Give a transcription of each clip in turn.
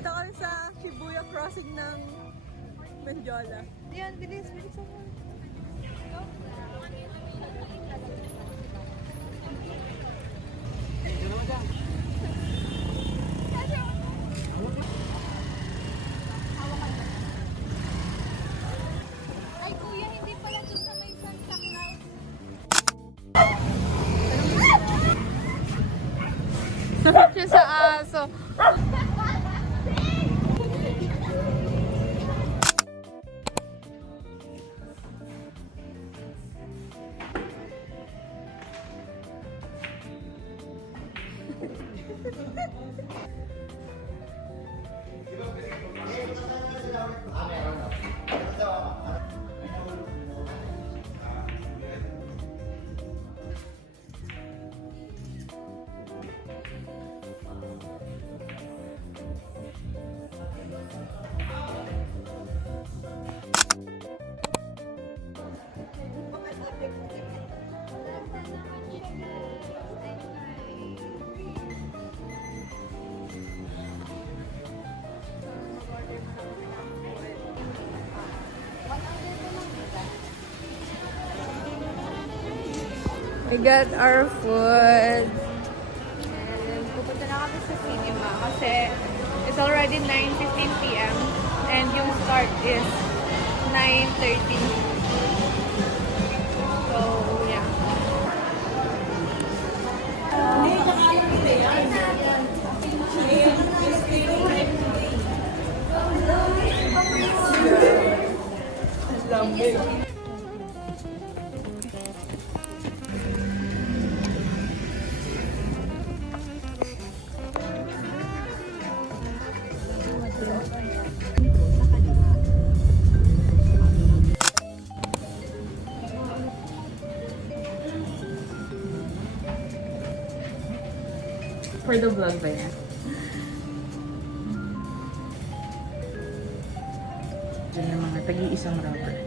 Nandito kami sa Shibuya crossing ng Mendiola. Yan, bilis ako. Ay kuya, hindi pala ito sa may Santa Claus. Sakit siya sa aso. We got our food. And pupunta na kami sa cinema kasi it's already 9:15 p.m. and yung start is 9:30. So, yeah. For the vlog ba yan? Diyan yung mga tagi-isang rubber.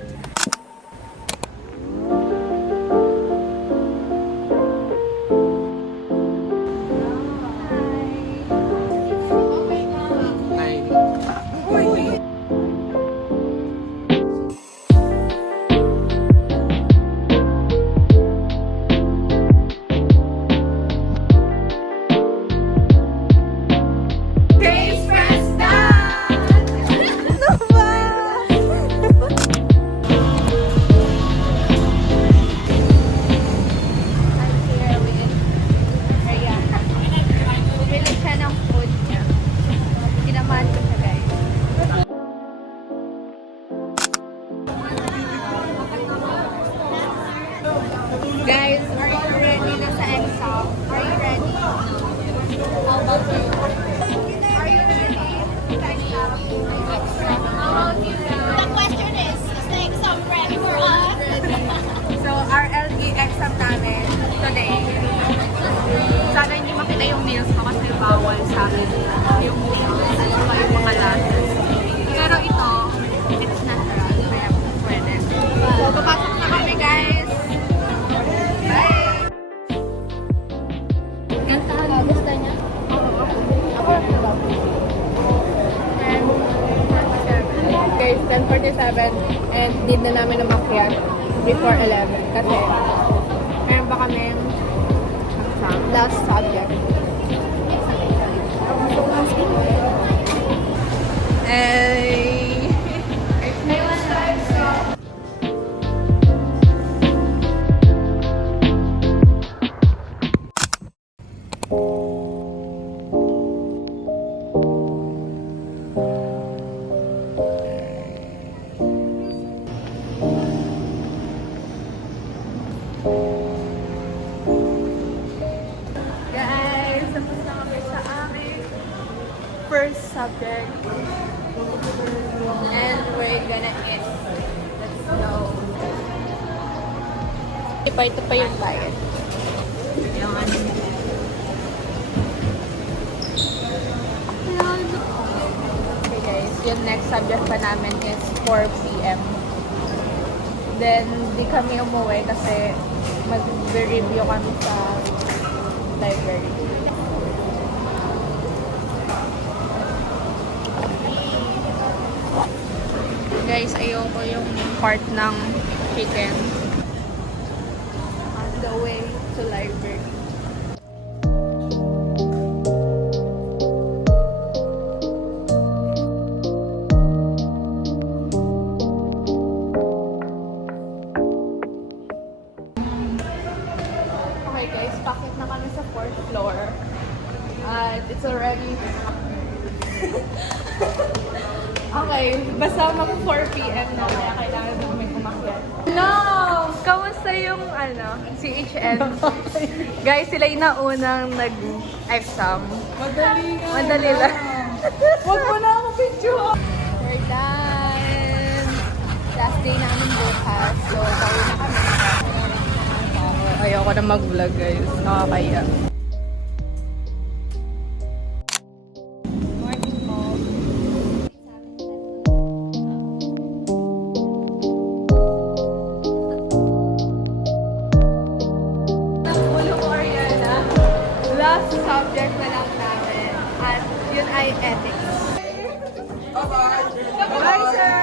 Guys, are you ready na sa exam? Are you ready? How about you? Are you ready? The question is the exam ready for us? So, our LG exam namin today. Sana hindi makita yung meals ko kasi bawal sa amin yung yung mga lashes. Pero ito, it's natural. Kaya pwede. So, papasok na kami guys. Bye! Gusto niya? Guys, 10:47 and need na namin umakyat before 11 kasi meron pa kaming last subject. Hey! Guys, tapos na kami sa aming first subject. And we're gonna eat. Let's go. Ito pa yung bayad. Yung ano. Okay guys, yung next subject pa namin is 4 p.m. Then, di kami umuwi kasi mag-review kami sa library. Guys, ayoko yung part ng chicken. On the way to library. Okay guys, bakit na kami sa 4th floor? At it's already... okay, basta mag 4 p.m. na kaya kailangan namin umakyat. No! Kamusta yung CHN? Guys, sila yung naunang nag-exam. Madali nga. Madali lang. Huwag mo na ako picture. We're done! Last day namin bukas. So, pauwi na kami. Ayoko na mag-vlog guys. Nakakaya. Morning po. Ulo ko, Ariana. Last subject na lang namin. At yun ay ethics. Bye, sir!